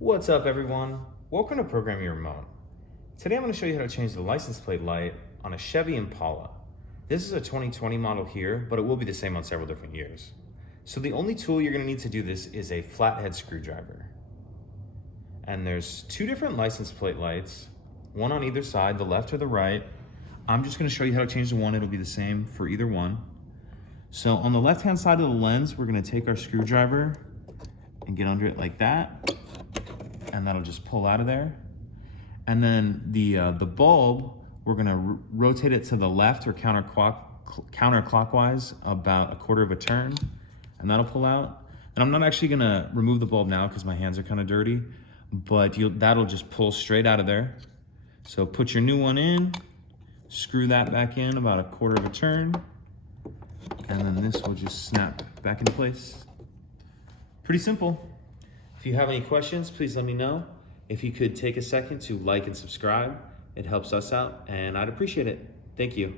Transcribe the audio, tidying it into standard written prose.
What's up everyone? Welcome to Program Your Remote. Today I'm going to show you how to change the license plate light on a Chevy Impala. This is a 2020 model here, but it will be the same on several different years. So the only tool you're going to need to do this is a flathead screwdriver. And there's two different license plate lights, one on either side, the left or the right. I'm just going to show you how to change the one. It'll be the same for either one. So on the left hand side of the lens, we're going to take our screwdriver and get under it like that, and that'll just pull out of there. And then the bulb, we're going to rotate it to the left or counterclockwise about a quarter of a turn, and that'll pull out. And I'm not actually going to remove the bulb now because my hands are kind of dirty, but that'll just pull straight out of there. So put your new one in, screw that back in about a quarter of a turn, and then this will just snap back into place. Pretty simple. If you have any questions, please let me know. If you could take a second to like and subscribe, it helps us out and I'd appreciate it. Thank you.